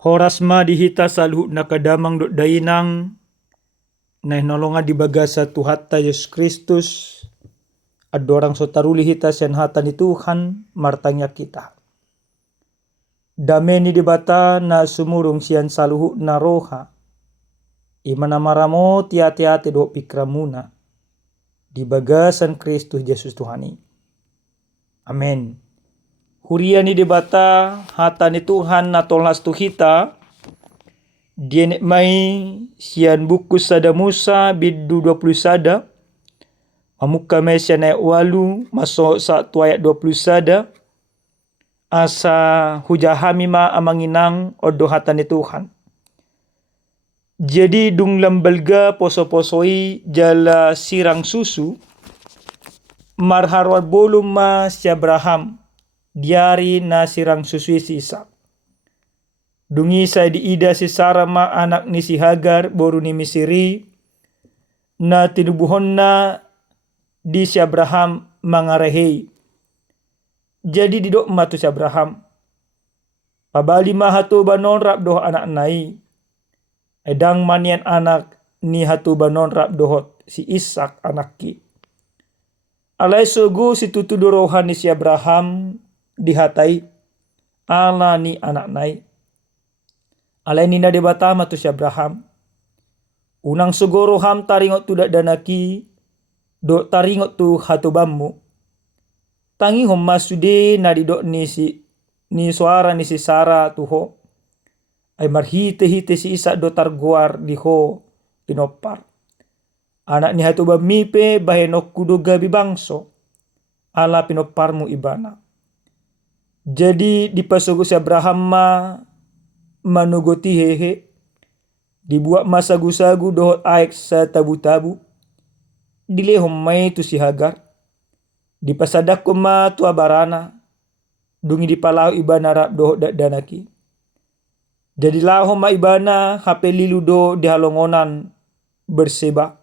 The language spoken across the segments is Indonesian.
Horasma dihita saluh nakadamang do dainang na nolonga di bagasa Tuhatta Yesus Kristus adorang so taruli hita sen hata ni Tuhan martanya kita. Dame ni dibata na sumurung sian saluhu na roha. Imana maramo tiati-ati do pikramuna di bagasan Kristus Yesus Tuhani. Amen. Huria ni dibata hata ni Tuhan na tolhas tu hita. Dia mai sian buku sada Musa bidu 20 sada. Mamuka mai sian ayat 8 masuk 1 ayat 20 sada. Asa hujahami ma amanginang odo hata ni Tuhan. Jadi dung lambalga poso-posoi jala sirang susu. Marharwat bolum ma si Abraham. Diari na sirang susui si Ishak. Dungi sa di ida si Sarah ma anak ni si Hagar boru ni Misiri. Na tinubuhon na di si Abraham mangarahei. Jadi didok matu si Abraham. Pabali ma hatu banon rap doh anak nai. Edang manian anak ni hatu banon rap dohot si Ishak anak ki. Alai sugu si tutu dorohan ni si Abraham dihatai ala ni anak nai. Alai nina debata matu si Abraham. Unang sugoro ham taringot tu danaki do taringot tu hatu bammu. Tangi hom masude na didok ni suara ni si Sarah tuho. Ay marhite-hite si Ishak do targuar diho pinopar. Anak ni hatu bamipe bahenok kuduga bibangso. Ala pinoparmu ibana. Jadi dipasugu si Abraham ma manugoti hehe. Dibuat masagu-sagu dohot aek sa tabu-tabu. Dilehom mai tu si Hagar. Dipasadak ko ma tu abarana. Dungi dipalau ibana rap dohot danaki. Jadi lahom ma ibana hape lilu do dihalongonan berseba.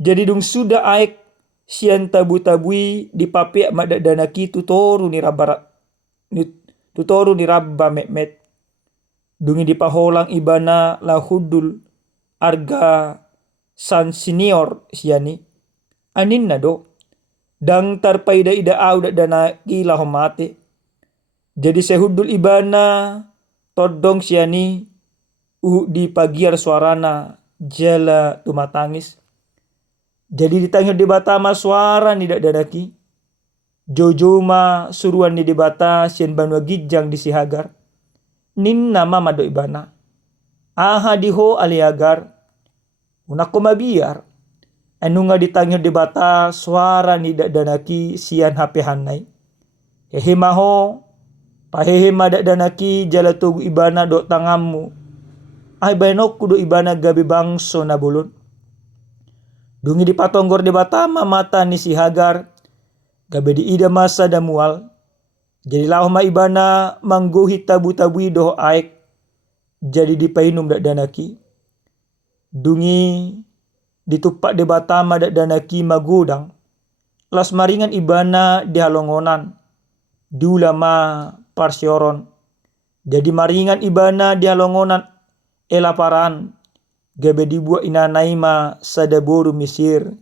Jadi dung sudah aek sian tabu-tabui dipapiak mak danaki tutoru ni rabba mekmet. Dungi dipaholang ibana la hudul arga san senior siani. Anin na do. Dang tarpaida ida au danaki lahom mate. Jadi sehudul ibana todong siani di pagiar suarana jala tumatangis. Jadi ditanya debata ma suara ni danaki. Jojo ma suruan ni debata sian banua gijang di si Hagar. Nin nama mado ibana. Aha diho ali Hagar. Unako mabiar. Anu nga ditanya debata suara ni danaki sian hape hanai. Hehe maho. Pahehe madak danaki jala tugu ibana do tangamu. Ay bainokku do ibana gabi bangso na bulun. Dungi dipatonggor debata mata ni si Hagar. Gabe di ida masa damual. Jadi lahu ma ibana mangguhi tabu-tabui doh aek. Jadi dipainum dak danaki. Dungi ditupak debata ma dak danaki magudang. Las maringan ibana dihalongonan. Diulama parsioron. Jadi maringan ibana dihalongonan elaparan. Gabe dibuat inanai ma sadaboru Mesir.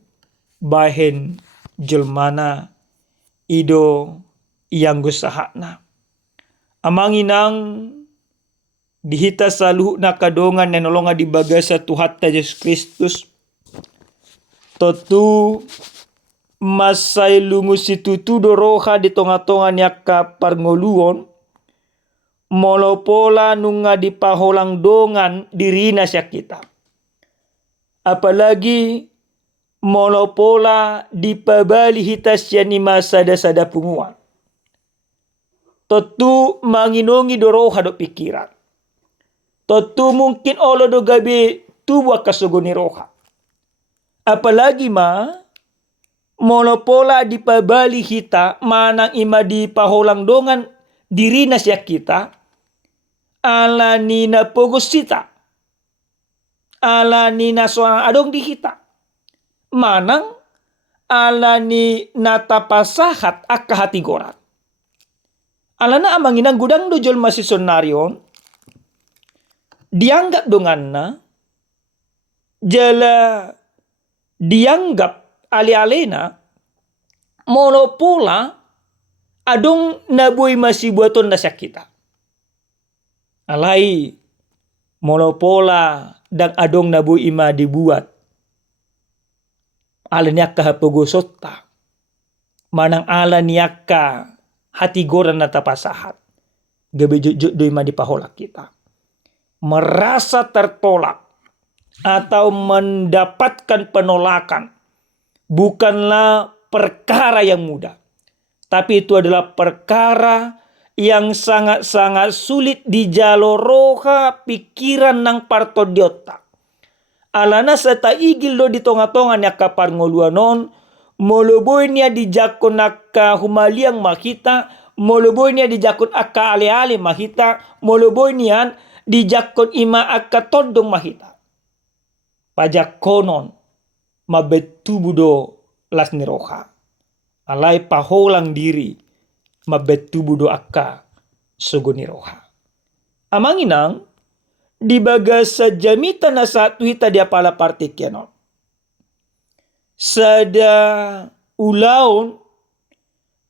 Bahen jelmana ido yang gusahakna. Amanginang dihita saluh nakadongan nenolonga di bagasa Tuhatta Yesus Kristus. Totu masai lungu situtu doroha di tonga-tonga nyaka parngoluon. Molopola nunga di paholang dongan dirina syak kita. Apalagi molopola di pabali hitas yani masada-sada punguan. Totu manginongi doroha do pikiran. Totu mungkin olo do gabe tubuh kasugoni roha. Apalagi molopola di pabali hita manang ima di paholang dongan dirina syak kita. Ala nina pogos sita. Ala nina soang adong di hita. Manang ala ni natapasahat akka hati gorat. Ala na amanginang gudang dojol masih sonarion. dianggap donganna jala dianggap ali-alena monopola adong nabui masih buaton na kita. Alai monopola dan adong nabui ima dibuat. Ala niakka hapogosotta. Manang ala niakka hati goran na tapasahat. Gabi jujud do ima dipaholak kita. Merasa tertolak atau mendapatkan penolakan bukanlah perkara yang mudah. Tapi itu adalah perkara yang sangat-sangat sulit dijalo roha pikiran nang partodiota. Alana seta igil do di tonga-tonga nyaka parngoluanon, moloboy niya di jakon naka humaliang makita, moloboy niya di jakon akka ale-ale makita, moloboy niyan di jakon ima akka todong makita. Pajak konon mabetubudo las ni roha. Alai paholang diri mabetubudo akka suguni roha. Amanginang di bagas sajamita na satu hita dia pala partikeno. Sada ulaon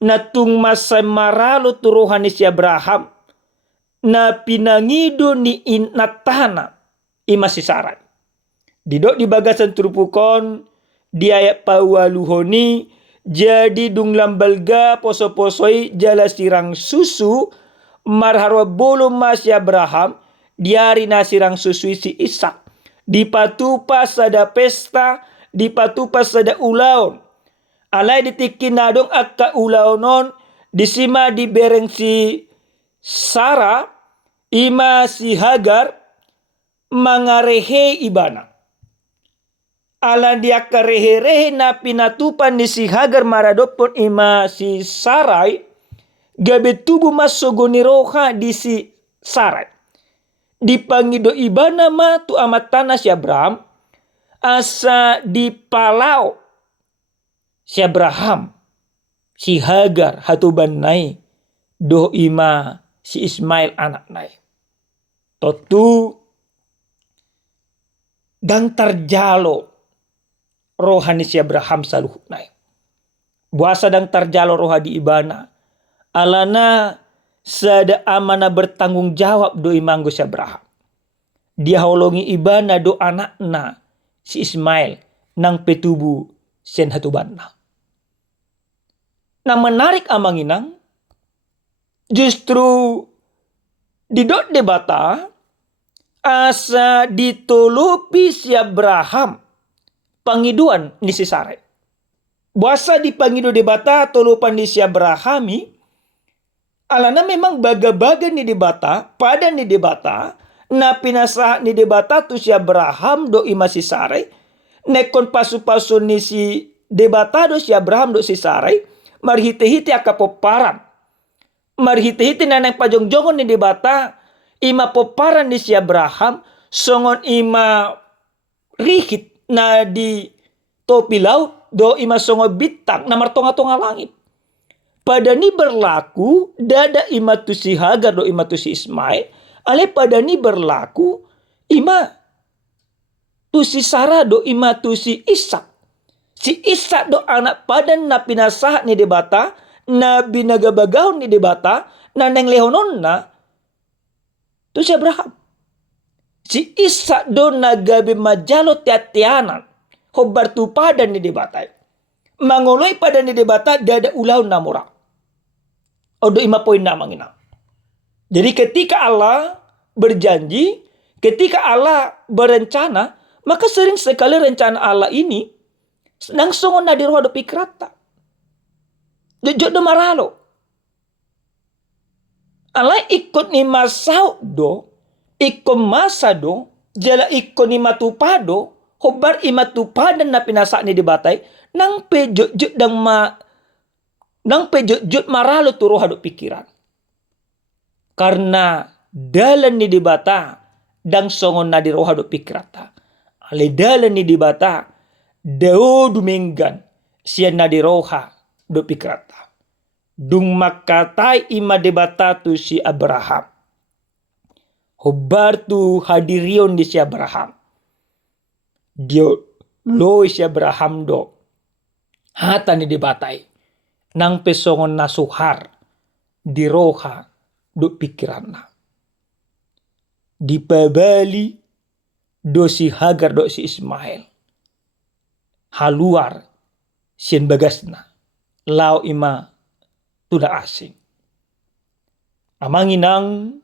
natung masa maralo turuhan ni si Abraham na pinangido ni natana ima si Sarai. Didok di bagasan turupukon di ayat pawaluhoni jadi dung lambalga poso-posoi jala sirang susu marharwa bolo mas Abraham diari nasirang susu si Ishak dipatupas sada pesta dipatupas sada ulaon alai ditikin nadong akka ulaonon disima di bereng si Sara ima si Hagar mangarehe ibana ala dia karehe-rehe na pinatupan ni si Hagar maradopon ima si Sarai gabe tubuh masuk ni roha di si Sarai dipangido ibana ma tu amat tanah si Abraham asa dipalau si Abraham si Hagar hatuban nai do ima si Ismail anak nai totu dan terjalo rohani si Abraham saluhut nai. Buasa dan terjalo roha di ibana. Alana sada amana bertanggung jawab do imanggo si Abraham. Dia holongi ibana do anakna si Ismail nang petubu sen hatubanna. Nah menarik amanginang justru di dot debata asa ditulupi si Abraham pangiduan ni si Sarai. Buasa di pangidu debata tolupan ni si Abrahami alana memang baga-baga ni debata pada ni debata na pinasa ni debata tu si Abraham do ima si Sarai nekon pasu-pasu ni si debata do si Abraham do si Sarai marhite-hite aka poparan marhite-hite na nang pajong-jongon ni debata ima poparan ni si Abraham songon ima rihit na di topi laut do ima songo bitang na martonga-tonga langit. Pada ni berlaku dada ima tu si Hagar do ima tu si Ismail. Ale pada ni berlaku ima tu si Sarah do ima tu si Ishak. Si Ishak do anak padan na pinasah ni debata na binagabagaw ni debata na neng lehonon na tu si Abraham. Si Ishak do nagabi majalo tiatianan hobar tu padan ni debatai. Mangoloi padan ni debata dada ulau namura. Odo ima poin namang ina. Jadi ketika Allah berjanji, ketika Allah berencana, maka sering sekali rencana Allah ini langsung na di roh do pikrata. Jojo do maralo. Allah ikut ni masau do iko masado jala iko ni matupado hobar imatupadan na pinasa ni debatai nang pejut dang nang pejut maralo turo hado pikiran karena dalan ni debata dang songon na di roha do pikirata ale dalan ni debata dao dumenggan sian na di roha do pikirata dung makatai ima debata tu si Abraham Hobartu hadirion di si Abraham. Dio loy si Abraham do. Hata ni dibatai. Nang pesongon na suhar. Di roha do pikiran na. Di pabali do si Hagar do si Ismail. Haluar sien bagasna. Lau ima tuda asing. Amanginang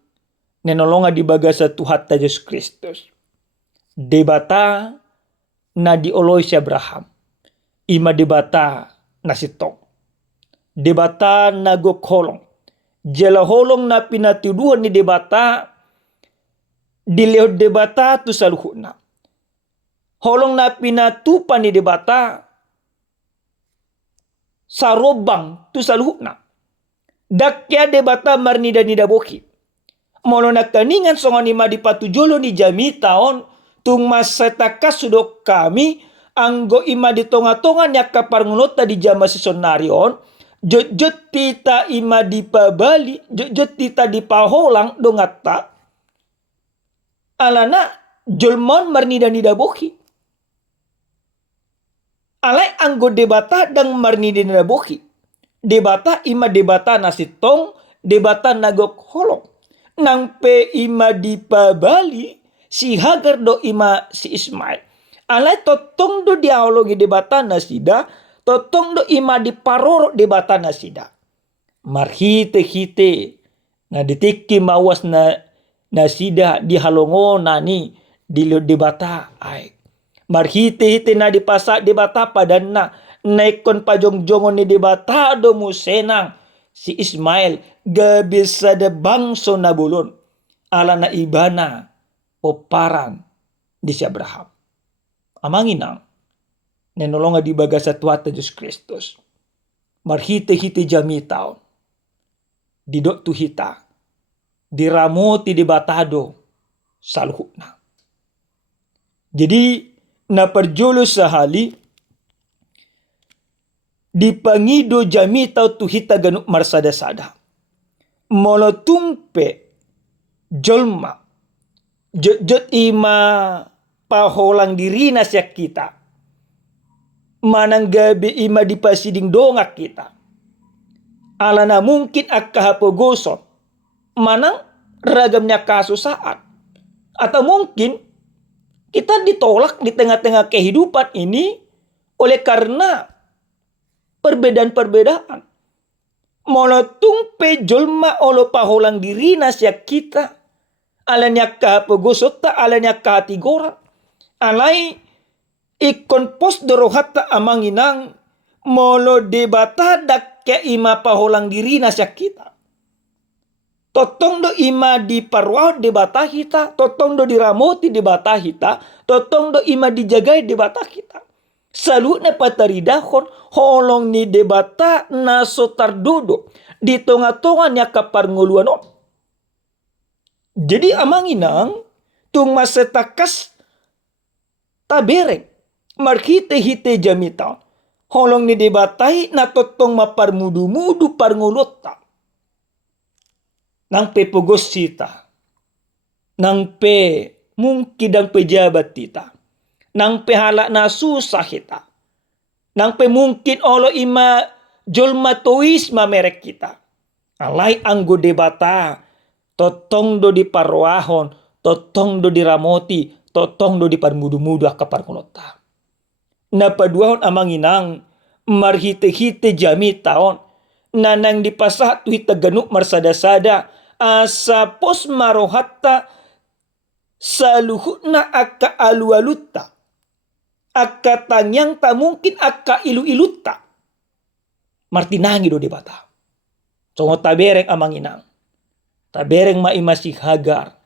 nenolonga di bagasa Tuhan Yesus Kristus. Debata na dioloi si Abraham. Ima debata na sitong. Debata na gokholong. Jela holong na pinatuduhan ni debata. Dilehod debata tu saluhuna. Holong na pinatupan ni debata. Sarobang tu saluhuna. Dakya debata marni dan nida boki. Molo nakaningan songon ima dipatujolo ni jami taon. Tung masa takas sudok kami. Anggo ima di tonga-tonga nya kaparngunota di jama sisonarion. Jot tita ima dipabali. Jot tita dipaholang dongata. Alana jolmon marni dan nida boki. Alai anggo debata dang marni dan nida boki. Debata ima debata nasitong, debata nagok holong. Nang pe ima dipabali, si Hagar do ima si Ismail. Alai totong do dialogi debata nasida, totong do ima diparoro debata nasida. Marhite-hite, na ditiki mawas na nasida dihalongo nani dilo debata ay. Marhite-hite na dipasa debata padan na. Naikon pajong-jongon ni debata do musenang si Ismail gabisa de bangso na bulon ala na ibana poparan di si Abraham. Amanginang nenolonga di bagasa Tuhan Yesus Kristus. Marhite-hite jami taon. Didok tu hita. Diramoti debatado saluhna. Jadi na perjolo sahali dipangido jami tau tu hita ganuk marsada-sada. Molo tumpe jolma. Jot ima paholang diri nasyak kita. Manang gabi ima dipasiding dongak kita. Alana mungkin akka hapogoson. Manang ragamnya kasusaan. Atau mungkin kita ditolak di tengah-tengah kehidupan ini oleh karena perbedaan-perbedaan. Molo tumpe jolma olo paholang diri nasyak kita. Alanya kahapogosota, alanya kahatigoran. Alai ikon pos dorohata amanginang. Molo debata dakya ima paholang diri nasyak kita. Totong do ima di parwao debata kita. Totong do diramoti debata kita. Totong do ima dijagai debata kita. Salu na pataridahon holong ni debata na sotardodo di tonga-tonga nya kaparnguluanon. Jadi amanginang tung masetakas tabereng marhite-hite jamita holong ni debatai na totong maparmudu-mudu parngulota. Nang pe pugos sita. Nang pe mungkin dang pejabat kita. Nang pehala na susah kita. Nang pe mungkin olo ima jolma tois mamerek kita. Alai anggo debata. Totong do di parwahon. Totong do di ramoti. Totong do di parmudu-mudu akaparkunota. Napaduahon amanginang. Marhite-hite jami taon. Nanang dipasah tu hita ganuk marsada-sada. Asa pos marohatta. Saluhutna akka alu-aluta. Akka tanyang ta mungkin akka ilu-iluta. Martinangi do debata. Songo tabereng amanginang. Tabereng maimasi Hagar.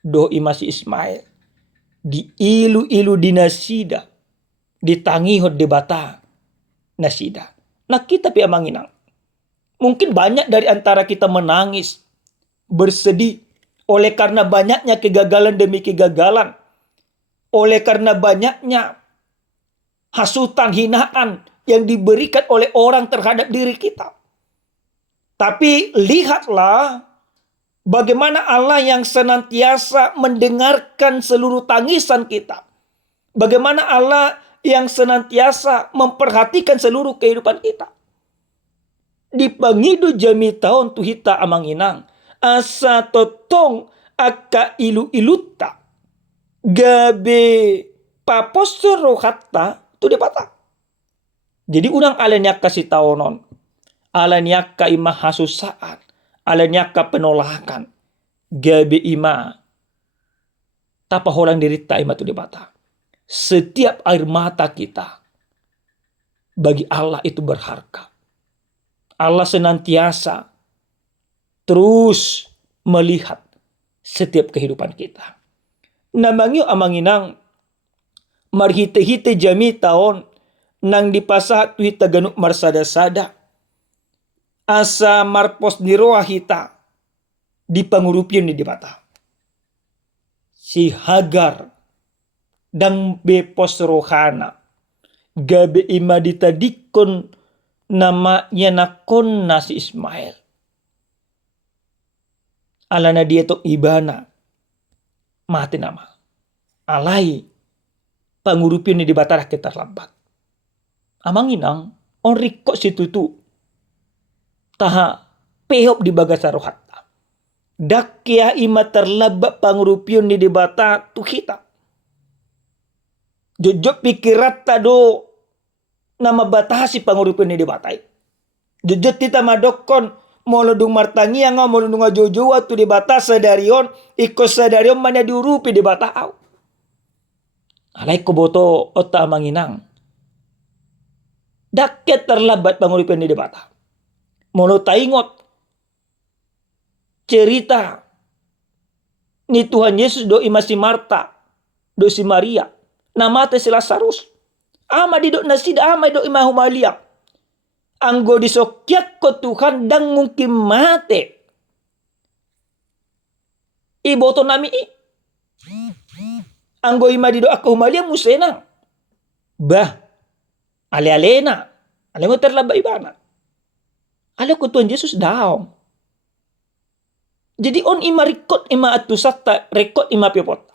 Do imasi Ismail. Di ilu-ilu dinasida. Ditangihod debata. Nasida. Nah kita pi amanginang. Mungkin banyak dari antara kita menangis. Bersedih. Oleh karena banyaknya kegagalan demi kegagalan. Oleh karena banyaknya hasutan, hinaan yang diberikan oleh orang terhadap diri kita. Tapi lihatlah Bagaimana Allah yang senantiasa mendengarkan seluruh tangisan kita. Bagaimana Allah yang senantiasa memperhatikan seluruh kehidupan kita. Di pangidu jami taon tuhita amang inang. Asa totong aka ilu-iluta. Gabe paposoro hatta tu depata. Jadi unang alanyak kasih taonon. Alanyak ka imah hasusaan. Alanyak ka penolakan. Gabe ima. Tapa holang dirita ima tu depata. Setiap air mata kita bagi Allah itu berharga. Allah senantiasa terus melihat setiap kehidupan kita. Namangyo amanginang marhite-hite jami taon nang dipasah tuhita ganuk marsada-sada. Asa marpos niroa hita di pangurupin ni dibata. Si Hagar dan bepos rohana gabe ima ditadikon namanya nakon nasi Ismail. Alana dia to ibana mati nama. Alai pangurupin ni dibatara kita lambat. Amang inang on rikok situ tu. Taha pehop di bagasarohatta. Dakya ima terlabak pangurupin ni dibata tu kita. Jojok pikirat tado nama batasi pangurupin ni dibatai. Jojok kita madokon molodung martangi yang molodung jojowa tu dibata sadarion ikut sadarion mana diurupi dibata au. Alai ko boto otta manginang. Daket terlambat pangurupin ni dibata. Molo taingot cerita ni Tuhan Yesus do ima si Marta do si Maria. Nama te si Lazarus. Ama di dok nasida ama do ima humalia. Anggo disokyat ko Tuhan dang mungkin mate. Iboto nami i. Anggo ima di do ako humalia musena. Bah. Ale-alena. Ale mo terlaba ibana. Ale ko Tuhan Yesus daong. Jadi on ima rikot ima atusata rekot ima piopota.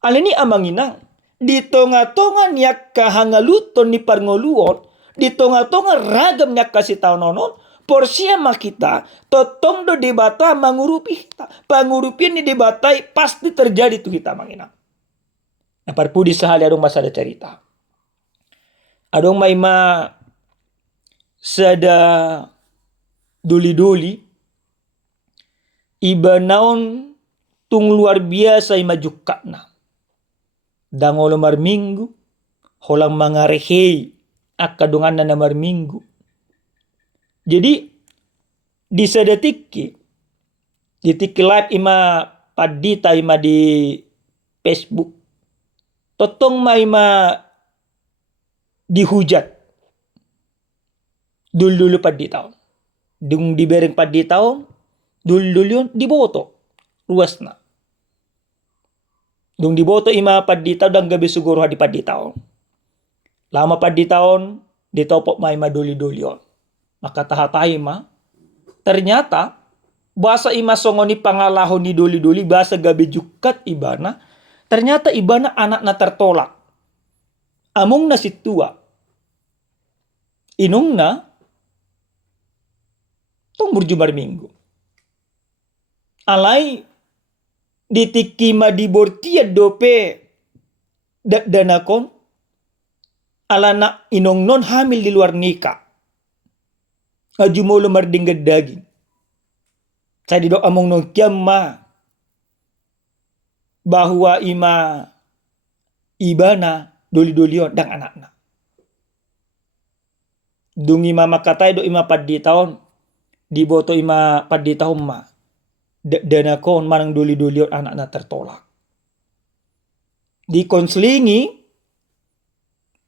Ale ni amanginang. Di tonga-tonga niyak kahangaluton ni parngoluon. Di tonga-tonga ragam niyak kasih tau nonon. Porsiama kita. Totong do debata mangurupi kita. Pangurupin ni debatai pasti terjadi tuh kita amanginang. Nah parpudi sahali adong masalah cerita. Adong maima sada duli-duli. Iba naon tung luar biasa ima jukakna. Dangolo marminggu, holang mangarehei, akadungan na marminggu. Jadi, di sadetiki, di tiki live ima padita ima di Facebook, totong ma dihujat. Dulu-dulu paditaon. Dung dibereng paditaon, dulu-dulu yun, diboto. Luas na. Dung diboto ima paditaw dang gabi siguro di paditaw. Lama paditaon ditopok ma ima duli-duli on. Makatahatay ma. Ternyata basa ima songoni pangalahon ni duli-duli basa gabi jukat ibana. Ternyata ibana anak na tertolak. Among na si tua. Inong na tong burjumar minggu. Alai ditiki madibortia dope danakon alana inong non hamil di luar nikah. Ngajumolo mardinggad daging. Saya didok among non kiamma bahwa ima ibana doli-dolion dang anak-anak. Dungi mama katay do ima paddi taon diboto ima paddi taon ma. Danakon manang duli-duli anak na tertolak. Di konselingi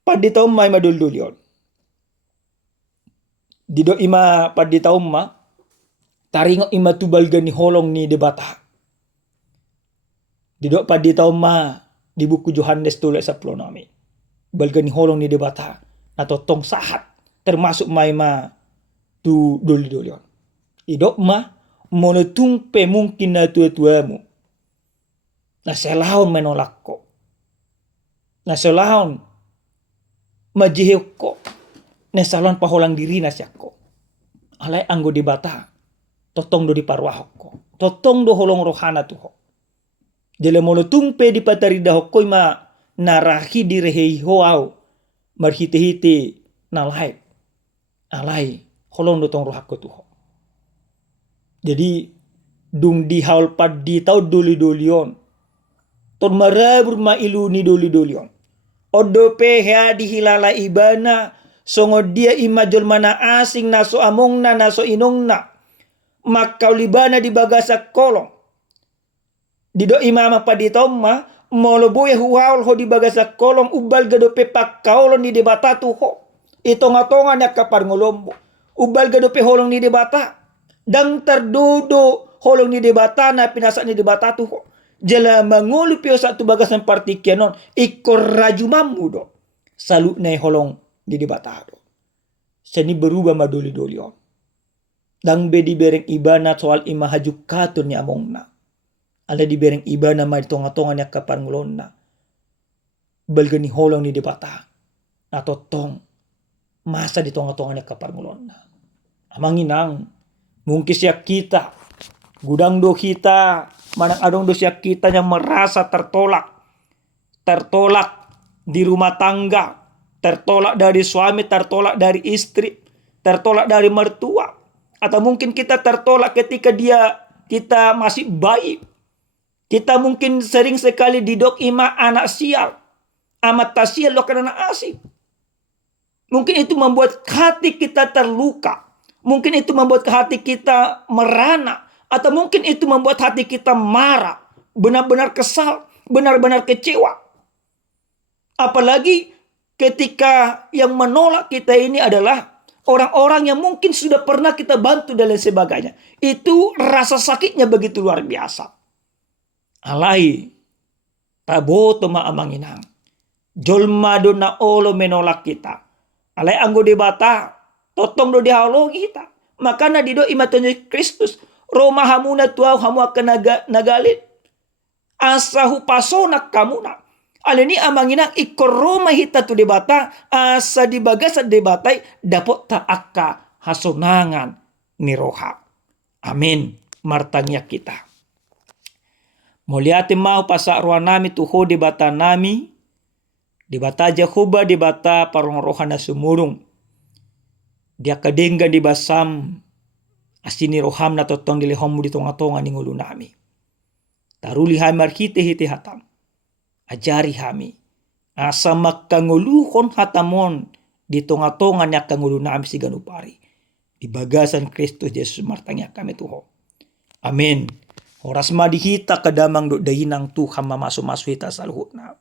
paditaw may madul-dulion. Dido ima paditaw ma taringo ima tubal gani holong ni debata. Dido paditaw ma di buku Yohanes tulis sa nami. Balgani holong ni debata na totong sahat termasuk may ma tu duli-dulion. Idok ma monotumpe mungkin na tua-tuamu. Na selahon menolak ko. Na selahon majihek ko. Na salon paholang diri na siya ko. Alay anggo di bata. Totong do di parwahok ko. Totong do holong rohana tuho. Jele monotumpe di patarida hokkoy ma narahi di rehei hoau. Marhite-hite na lahat. Alay holong do tong rohakko tuho. Jadi dung di haul pad di tau doli-dolion. Ton marabur ma ilu ni doli-dolion. Odo peha di hilala ibana. Songo dia imajol mana asing naso amongna naso inongna. Makau libana di bagasak kolong. Dido imama paditomma. Molo boya huaul ho di bagasak kolong. Ubal gado pepak kaulon di debata tuho. Itonga-tonga na kapar ngolombo. Ubal gado pe holong ni debata. Dang terdodo holong ni debata na pinasa ni debata tuho. Jala mangulu pio satu bagasan partikianon. Ikor raju mamudo. Salu na holong ni debata do. Seni berubah madoli-doli on. Dang be di bereng ibana soal imahajuk katun ni amongna. Ada di bereng ibana ma tonga-tonga ni kapar ngolonna. Balgani holong ni debata. Atau tong. Masa di tonga-tonga ni kapar ngolonna. Amanginang. Mungkin siap kita, gudang do kita, manang adong do siap kita yang merasa tertolak di rumah tangga, tertolak dari suami, tertolak dari istri, tertolak dari mertua, atau mungkin kita tertolak ketika kita masih bayi, kita mungkin sering sekali didok ima anak sial, amat tasial lo karena asing. Mungkin itu membuat hati kita terluka. Mungkin itu membuat hati kita merana. Atau mungkin itu membuat hati kita marah. Benar-benar kesal. Benar-benar kecewa. Apalagi ketika yang menolak kita ini adalah orang-orang yang mungkin sudah pernah kita bantu dan lain sebagainya. Itu rasa sakitnya begitu luar biasa. Alai. Taboto maamanginang. Jolma do na olo menolak kita. Alai anggo debata. Totong do dihalau kita. Makanya dido imatonyo Kristus. Roma hamuna tuau hamu akan nagalit. Asahu pasonak kamuna. Alini amanginang ikor Roma hita tu debata. Asa dibagasa debatai. Dapot taaka hasonangan ni roha. Amin. Martanya kita. Moliate mau pasak roha nami tuho debata nami. Debata Jehovah debata parong rohana sumurung. Dia kadengga di basam asini roham na totong dilihom di tonga-tonga ni ngulu nami. Taruli hami marhite-hite hatam. Ajari hami. Asa makanguluhon hatamon di tonga-tonga ni akangulu nami si ganupari. Di bagasan Kristus Yesus martangnya kami tuho. Amin. Horas madihita kadamang do dainang Tuhan mamaso-maso hita saluhut na.